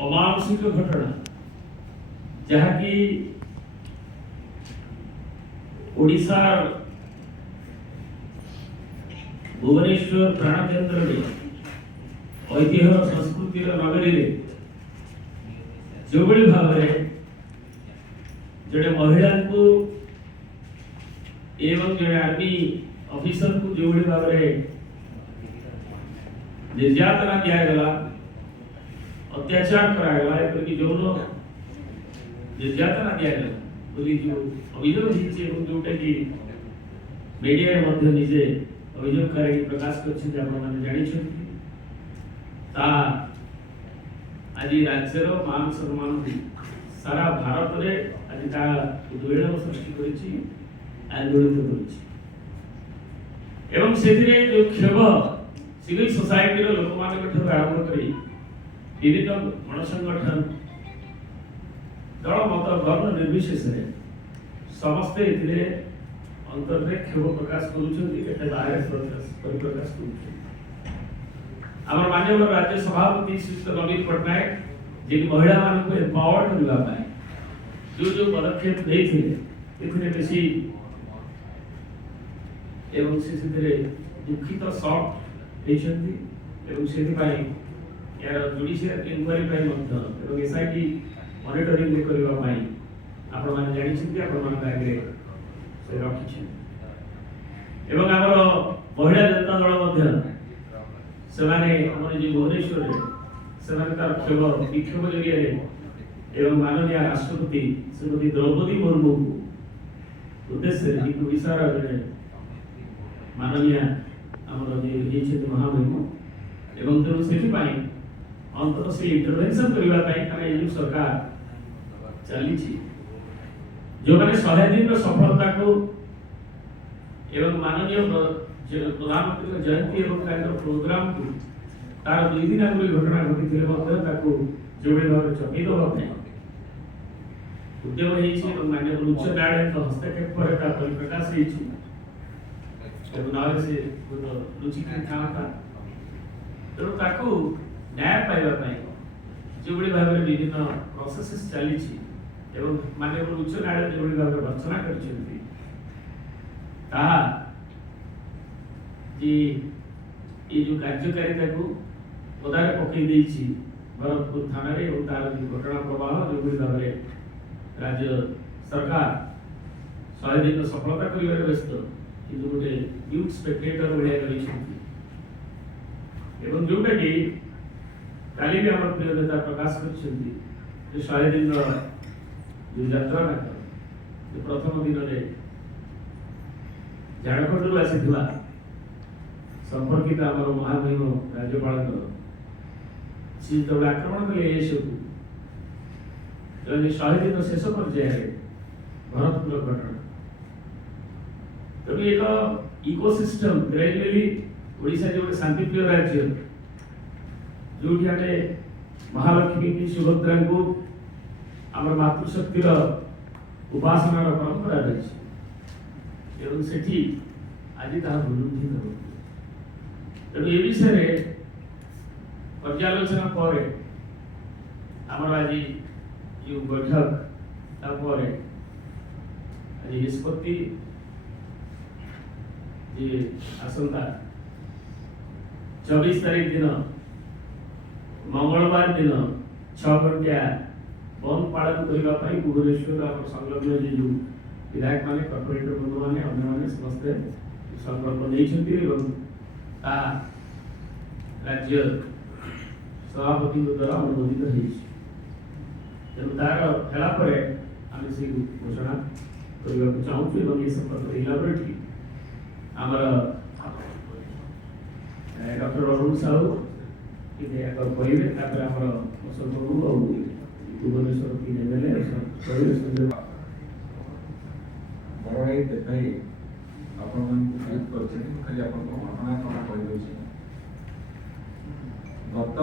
अमानुषिक घटना जहाँकि ओडिशा भुवनेश्वर प्राण केन्द्र में ऐतिह्य संस्कृतिर नगरी जो भाव में जड़े महिला को एवं जड़े आर्मी ऑफिसर को जो भाव में निर्यातना दिगला अत्याचार करागला एपरिक यौन निर्यातना दिगला बोली जो अभियोग होइछे एवं जोटा कि मीडिया रे मध्य निजे अभियोगकारी प्रकाश करछि जे आपण माने जानि छथि ता आज राज्यर मान सम्मान सारा भारत रे आज ता उद्वेलन सृष्टि करिछि आंदोलित करिछि एवं सेथिरे जो खेब सिविल सोसाइटी रो लोक मानक ठर आरंभ करी विभिन्न गणसंगठन दल मत वर्ण निर्विशेष समस्ते एथिरे अंतर्रे क्षोभ प्रकाश करुछन्ति केते बाहर प्रकाश करुछन्ति हमर माननीय राज्य सभापति श्री नवीन पटनायक जे महिला मान को एम्पावर करबा पाए जो पदक्षेप लेथिले एथिरे बेसी एवं से दुखित शॉक हेछन्ति एवं सेति पाई यार जुडिशियल इनक्वायरी पाई मध्य एवं एसआईटी मॉनिटरिंग करबा पाई आपण माने जानि छिति आपण मान आगे से रखि छि एवं हमर महिला जनता दल मध्य से माने हमर जे भुवनेश्वर रे से माने तार खेब विक्षोभ जरिया रे एवं माननीय राष्ट्रपति श्रीमती द्रौपदी मुर्मू को उद्देश्य रे विसार रे माननीय हमर जे हेछि महामहिम एवं तेणु सेति पाई अंतर से इंटरवेंशन करबा पाई कारण ए सरकार चली जो मैंने 100 दिन सफलता को एवं माननीय प्रधानमंत्री जयंती एवं प्रोग्राम को तार 2 दिन आगे घटना घटी जो भाव चपी देवाई उद्यम हो माननीय उच्च न्यायालय हस्तक्षेप पर परिप्रकाश से रुचिकर था तेणु ताकू न्याय पाइबा जो भाव में विभिन्न प्रोसेस चली एवं माननीय उच्च न्यायालय जो भाव में भर्सना कर जो कार्यकारिता को पदारे पकई भरतपुर थाना तार घटना प्रवाह जो भाव में राज्य सरकार 100 दिन सफलता कर व्यस्त कि गोटे यूथ स्पेक्टेटर भाया एवं जोटा कि काली भी आम प्रिय नेता प्रकाश कर 100 दिन जो यात्रा नाटक प्रथम दिन में झारखंड आसी संपर्कित आम महामहिम राज्यपाल सी जो आक्रमण कले को 100 दिन शेष पर्याय भरतपुर घटना तेणु एक इकोसिस्टम ग्रेजुअली ओडिशा जो शांतिप्रिय राज्य जो महालक्ष्मी की सुभद्रा को आम मातृशक्तिर उपासना परंपरा रही एवं सेठी आज वृद्धि तेणु ए विषय पर्यालोचना पर आमर आज जो बैठक आज निष्पत्ति आसंता 24 तारीख दिन मंगलवार दिन 6 घंटा बंद पालन करने भुवनेश्वर संलग्न जो विधायक माने कॉर्पोरेटर बंधु माने अन्य माने समस्त संकल्प नहीं राज्य सभापति द्वारा अनुमोदित तेणु तार हेलापर आम से घोषणा करने को चाहूँ ये संपर्क इलाबोरेटरी आमर डॉक्टर अरुण साहू कहे फसल प्रभु और भुवनेश्वर की एमएलए बड़ भाई देखाई आपण हेल्प कर खाली घटना कौन कही गत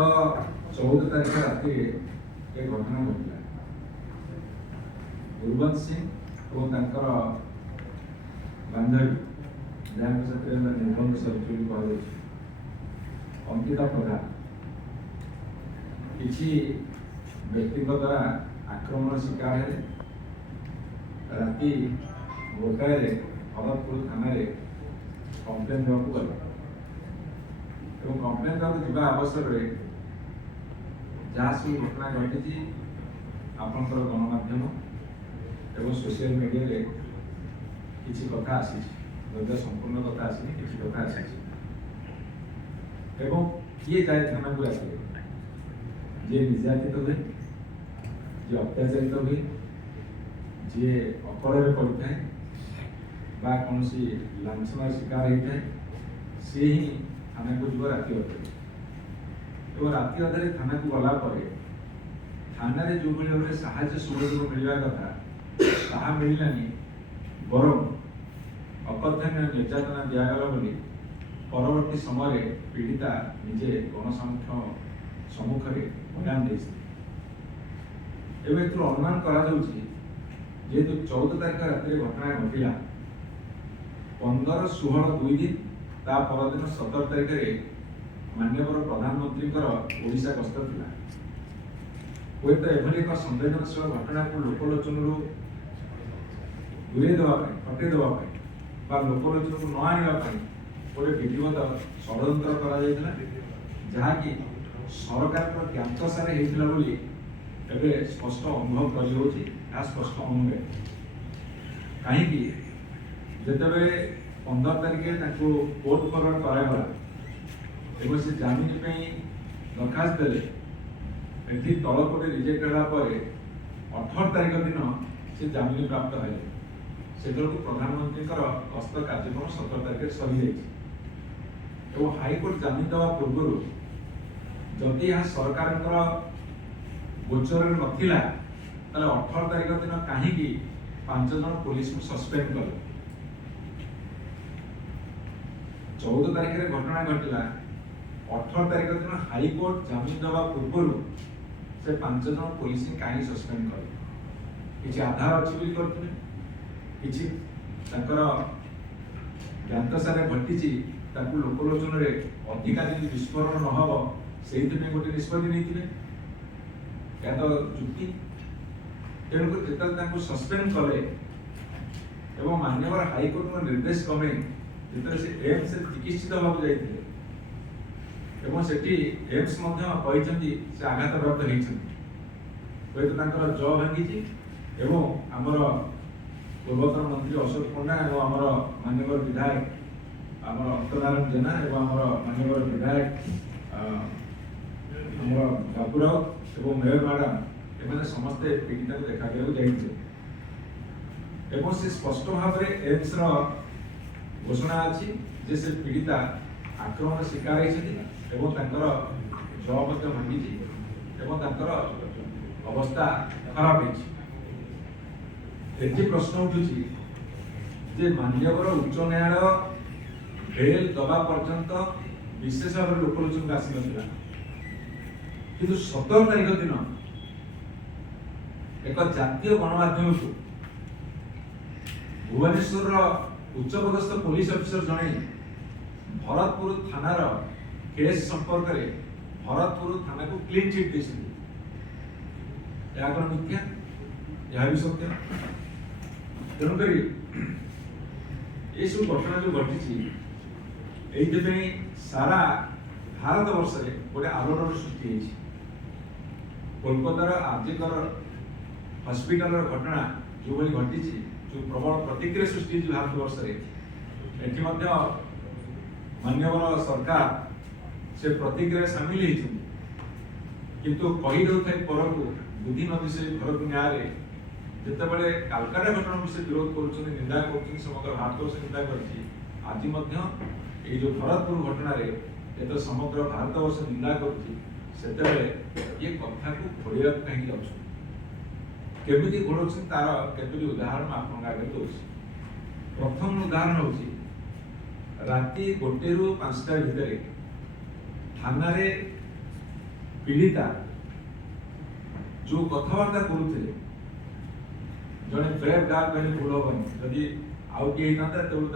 14 तारीख राति एक घटना घटला गुरबंश सिंह और बांधवी जहाँ साथ निर्बंध सर्जरी अंकिता प्रधान किसी व्यक्ति द्वारा आक्रमण शिकार है राति 1टारे भरतपुर थाना कम्प्लेन देवाक गले और कम्प्लेन देवाक जा अवसर में जहाँ सब घटना घटी आपंकर गणमाध्यम एवं सोशल मीडिया रे किसी कथा आसी संपूर्ण कथा आसी किसी कथा आसी एवं किए जाए थाना को आसे जे निर्यातित हुए जे अत्याचारित हुए जे अपराध पड़ता है बा कौन सी लांछनार शिकार होता है से ही थाना को जीव राति अधे और राति अधे थाना को गला थाना जो भाव में साहाय्य सुयोग मिलवा कथा ताहा मिललानी बरम अकथनीय निर्यातना दिगला बोली परवर्ती समय पीड़िता निजे गणसमुख सम्मुखें बयान दे अनुमान करेतु 14 तारीख रात घटना घटला 15, 16, 2 दिन ता परदिन 17 तारीख माननीय प्रधानमंत्री ओडिशा गस्त था हुए तो एभली एक संवेदनशील घटना को लोकलोचन दूरे देवाई हटे देवाई लोकलोचन को न आने गोटे विधिवत षड्यंत्र करा जहाँकि सरकार ज्ञातसारे होता स्पष्ट अनुभव कर स्पष्ट अनुभव कहीं जिते 15 तारीख कोर्ट फरवर्ड करागला से जमीन दरखास्त देले एठी तलकोटे रिजेक्ट होगापर 18 तारीख दिन से जमीन प्राप्त है से प्रधानमंत्री गस्त कार्यक्रम 17 तारीख सरी और हाईकोर्ट जमीन देवा पूर्व जदि यह सरकार गोचर नाला 18 तारीख दिन कहीं 5 जन पुलिस को सस्पेंड कले 14 तारीख घटना घटला 18 तारीख दिन हाईकोर्ट जमीन देवा पूर्व से 5 जन पुलिस कहीं सस्पेंड कले किसी आधार अच्छी करते किसी ज्ञातसारे घटी लोकलोचन अधिका विस्फोरण न हम से गोटे निष्पत्ति नहीं या तो जुक्ति तेणुक जो सस्पेंड कले और माननीय हाईकोर्ट निर्देश क्रमे जो से एम्स चिकित्सित होगा जाते एम्स से आघात प्राप्त होते जौ भांगी आमर पूर्वतन मंत्री अशोक पंडा और आमर माननीय विधायक आमर अंतनारायण जेना और आमर माननीय विधायक बाबू राउत और मेयर मैडम एम समस्ते पीड़िता को देखा जाते से स्पष्ट भाव में एम्स घोषणा अच्छी से पीड़िता आक्रमण शिकार होती जौ भांगी अवस्था खराब होती प्रश्न उठुची जे माननीय उच्च न्यायालय बेल दबा पर्यंत विशेष भाव में लोकलोचन आसी ना कि 17 तारीख दिन एक जातीय गणमाध्यम को भुवनेश्वर उच्चपदस्थ पुलिस अफिसर जड़े भरतपुर थानार केस संपर्क में भरतपुर थाना को क्लीन चिट दे मिथ्या यह भी सत्य तेणुक ये सब घटना जो घटी सारा भारत वर्ष में गोटे आलोड़न सृष्टि कोलकातार आर्जिकर हस्पिटाल घटना जो भाई घटी जो प्रबल प्रतिक्रिया सृष्टि भारत वर्ष में माननीय सरकार से प्रतिक्रिया सामिल होती किंतु कहीदे पर को बुद्धि नदी से घर को न्याय जितेबाला कालकाटा घटना को से विरोध कर निंदा कर समग्र भारत वर्ष निंदा कर आज जो भरतपुर घटना तो समग्र भारत वर्ष निंदा कर ये कथा को घोड़ा कहीं जामी घोड़ा तार केतोटी उदाहरण आप आगे दूँ प्रथम उदाहरण हूँ राति 1 ରୁ 5ଟା भितर थाना पीड़िता जो कथबार्ता करुले जड़े ब्रेव गार्ड कहले भूल हेनी जदि आउ किए होता तेणु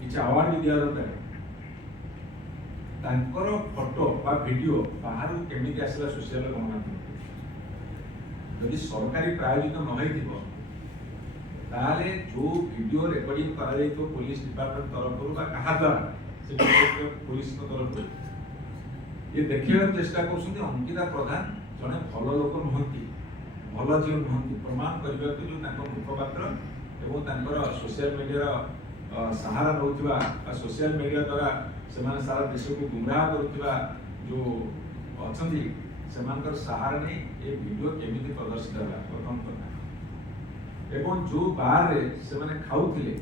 किसी अवार्ड भी दि जाता ତାଙ୍କର ଫଟୋ ବା ଭିଡ଼ିଓ ବାହାରୁ କେମିତି ଆସିଲା ସୋସିଆଲ ଗଣମାଧ୍ୟମ? ଯଦି ସରକାରୀ ପ୍ରାୟୋଜିତ ନ ହେଇଥିବ ତାହେଲେ ଯୋଉ ଭିଡ଼ିଓ ରେକର୍ଡିଂ କରାଯାଇଥିବ ପୋଲିସ ଡିପାର୍ଟମେଣ୍ଟ ତରଫରୁ ବା କାହା ଦ୍ୱାରା ସେ ପୋଲିସଙ୍କ ତରଫରୁ ये देखिए चेष्टा कर अंकिता प्रधान जड़े भल लोक नुहति भल झील नुहति प्रमाण करने जो मुखपात्र एवं सोशल मीडिया सहारा नौथिबा सोशल मीडिया द्वारा से सारा देश को गुमराह करुवा जो अच्छी से सहारा नहीं ये वीडियो केमी प्रदर्शित है प्रथम कथा एवं जो बार से खाऊले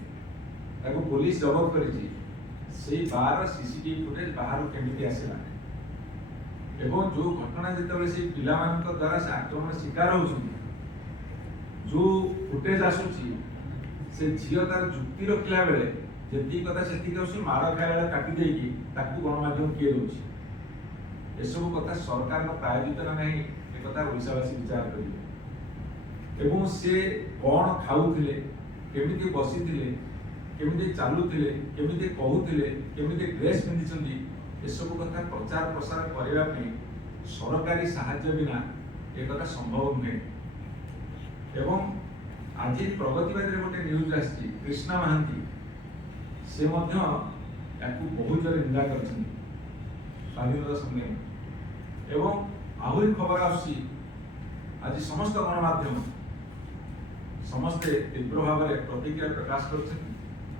पुलिस जबत कर बार सीसीटीवी फुटेज बाहर केमी आसला एवं जो घटना जिते से पिला द्वारा से आक्रमण शिकार होती जो फुटेज आसूची से झील तार जुक्ति रखला बेले जी कथा से माड़ खाया काटी देकी गणमाध्यम किए दौर एसबू कथा सरकार प्रायोजित ना नहीं एक ओडावासी विचार करेंगे एवं से कौन खाऊले केमिति बसी केमिति चलुले केमिति कहूले केमिति ड्रेस पिंधि एसबू कथा प्रचार प्रसार करने सरकारी साहाय्य बिना एक संभव नुहे एवं आज प्रगतिवादी गोटे न्यूज आसी कृष्णा महांती से बहुत जोर निंदा कर स्वाधीनता संग्राम एवं आहरी खबर आसी आज समस्त गणमाध्यम समस्ते तीव्र भाव में प्रतिक्रिया प्रकाश कर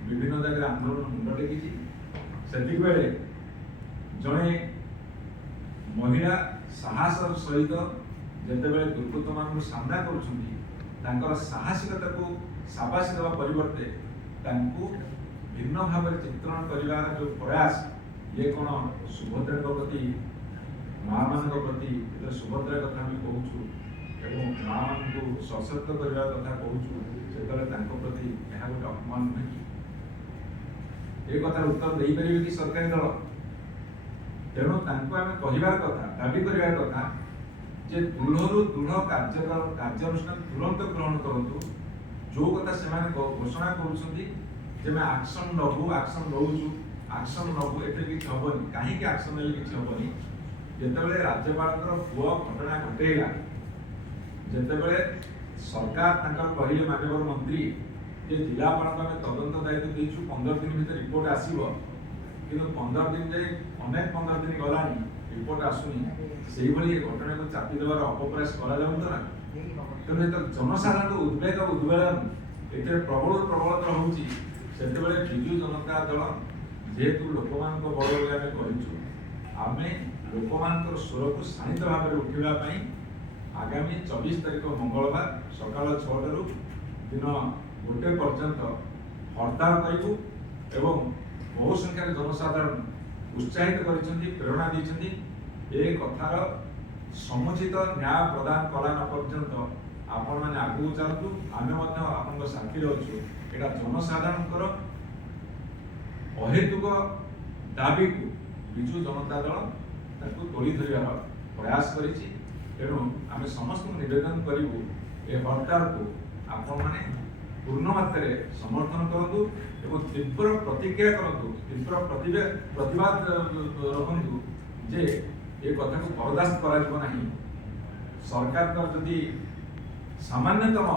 विभिन्न जगह आंदोलन मुंड टेकी से जड़े महिला साहस सहित जितेबाला दुर्गत मान सामना कर साहसिकता को साबासी देवा परिवर्ते भिन्न भाव में चित्रण करने जो प्रयास ये कौन सुभद्रा प्रति माँ मान प्रति सुभद्रा कथा आम कहूँ माँ मान को सशक्त करने कथा कहूँ से प्रति यह गोटे अपमान नुहे कि ये कथार उत्तर दे पारे कि सरकारी दल तेणु कहबार कथा दाबी करार कथा जे दृढ़ दृढ़ कार्यानुष्ठान तुरंत ग्रहण करूँ जो कथा से घोषणा करें आक्शन नबू आक्शन नौचु आक्शन नबू एटे किसी हेनी कहीं आक्शन ने किसी हेनी जितेबाला राज्यपाल पुआ घटना घटेगा जितेबाला सरकार कहले माननीय मंत्री जे जिलापाल को आम तदंत दायित्व देचु 15 दिन भीतर रिपोर्ट आसो कि 15 दिन जाए अनेक 15 दिन गला रिपोर्ट आसुनी से घटना को चापी देवार अपप्रयास करा तेणु जो जनसाधारण उद्वेग उद्वेलन ये प्रबल प्रबलतर होती से विजु जनता दल जेहेतु लोक मान बड़ बोली आम कहूँ आम लोक मान स्वर को शाणित भाव में उठाई आगामी 24 तारीख मंगलवार सकाल 6 दिन 1 पर्यंत हड़ताल करूँ एवं बहु संख्यार जनसाधारण उत्साहित कर प्रेरणा देती ए कथार समुचित न्याय प्रदान कला न पर्यंत आपण मैंने आगू चलतु आम साथी अच्छु यहाँ जनसाधारण अहेतुक दाबी को विजु जनता दल तोली धरवार प्रयास करें तेणु आम समस्त निवेदन करूँ ए हड़ताल को आपण मैंने पूर्ण मात्रा समर्थन करूँ एवं तीव्र प्रतिक्रिया करूँ तीव्र प्रतिवाद रखु जे ये कथा को बर्दाश्त करा सरकार जदि सामान्यतम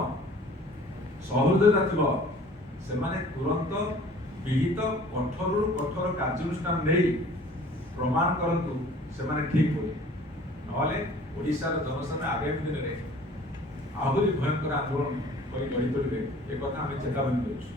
सहृदयता थी से तुरंत विहित कठोर कठोर कार्यानुष्ठान नहीं प्रमाण करूँ से ठीक हो ना ओडिशार जनसाधारण आगामी दिन में आहरी भयंकर आंदोलन कर गढ़ी तोड़े एक कथा आम चेतावनी कर